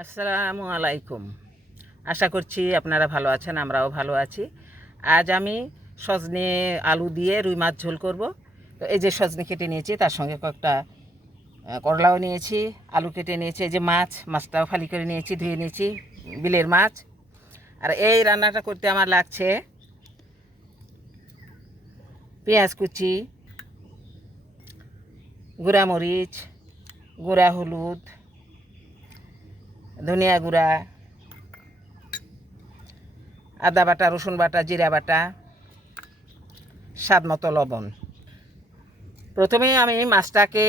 আসসালামু আলাইকুম। আশা করছি আপনারা ভালো আছেন, আমরাও ভালো আছি। আজ আমি সজনে আলু দিয়ে রুই মাছ ঝোল করব। তো এই যে সজনে কেটে নিয়েছি, তার সঙ্গে কয়েকটা করলাও নিয়েছি, আলু কেটে নিয়েছি, এই যে মাছটাও ফালি করে নিয়েছি, ধুয়ে নিয়েছি, বিলের মাছ। আর এই রান্নাটা করতে আমার লাগছে পেঁয়াজ কুচি, গুঁড়া মরিচ, গুঁড়া হলুদ, ধনিয়া গুঁড়া, আদা বাটা, রসুন বাটা, জিরা বাটা, স্বাদ মতো লবণ। প্রথমে আমি মাছটাকে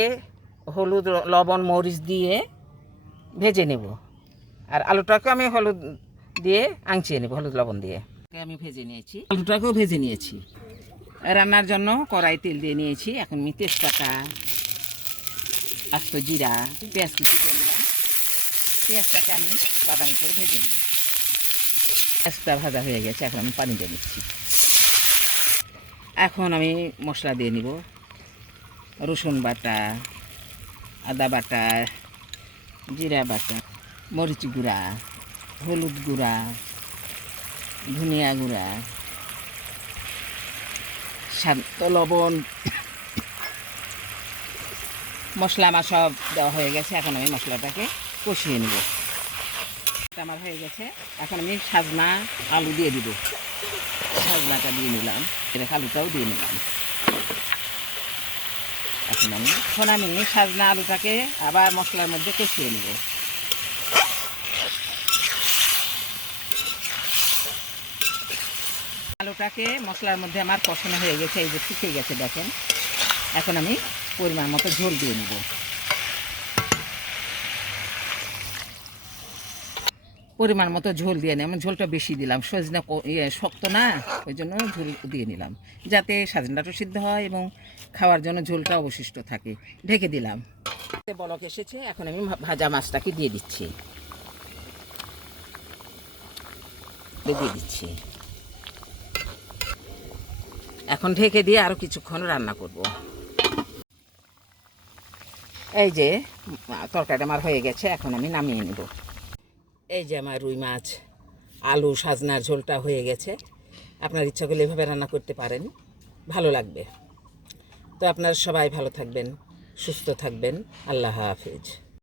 হলুদ, লবণ, মরিচ দিয়ে ভেজে নেব। আর আলুটাকে আমি হলুদ দিয়ে আংচিয়ে নেব, হলুদ লবণ দিয়ে। আমি ভেজে নিয়েছি, আলুটাকেও ভেজে নিয়েছি। রান্নার জন্য কড়াই তেল দিয়ে নিয়েছি। এখন আমি তেজপাতা, আস্ত জিরা, পেঁয়াজ কুচি দিয়ে নিলাম। পেঁয়াজটাকে আমি বাদামি করে ভেজে নেব। পেঁয়াজটা ভাজা হয়ে গেছে, এখন আমি পানি দিয়ে নিচ্ছি। এখন আমি মশলা দিয়ে নিব। রসুন বাটা, আদা বাটা, জিরা বাটা, মরিচ গুঁড়া, হলুদ গুঁড়া, ধনিয়া গুঁড়া, স্বাদ লবণ, মশলা আমার সব দেওয়া হয়ে গেছে। এখন আমি মশলাটাকে কষিয়ে নেব। আমার হয়ে গেছে, এখন আমি সাজনা আলু দিয়ে দিব। সাজনাটা দিয়ে নিলাম, এটা আলুটাও দিয়ে নিলাম। এখন আমি সাজনা আলুটাকে আবার মশলার মধ্যে কষিয়ে নেব। আলুটাকে মশলার মধ্যে আমার কষানো হয়ে গেছে, এই যে শুকিয়ে গেছে দেখেন। এখন আমি পরিমাণ মতো ঝোল দিয়ে নেব। পরিমাণ মতো ঝোল দিয়ে নিই। আমি ঝোলটা বেশি দিলাম, সজনা শক্ত না, ওই জন্য ঝোল দিয়ে নিলাম, যাতে সজনাটা সিদ্ধ হয় এবং খাওয়ার জন্য ঝোলটা অবশিষ্ট থাকে। ঢেকে দিলাম। বলক এসেছে, এখন আমি ভাজা মাছটাকে দিয়ে দিচ্ছি। এখন ঢেকে দিয়ে আরও কিছুক্ষণ রান্না করব। এই যে তরকারিটা আমার হয়ে গেছে, এখন আমি নামিয়ে নেব। এই যে আমার রুই মাছ আলু সাজনার ঝোলটা হয়ে গেছে। আপনার ইচ্ছা করলে এভাবে রান্না করতে পারেন, ভালো লাগবে। তো আপনারা সবাই ভালো থাকবেন, সুস্থ থাকবেন। আল্লাহ হাফেজ।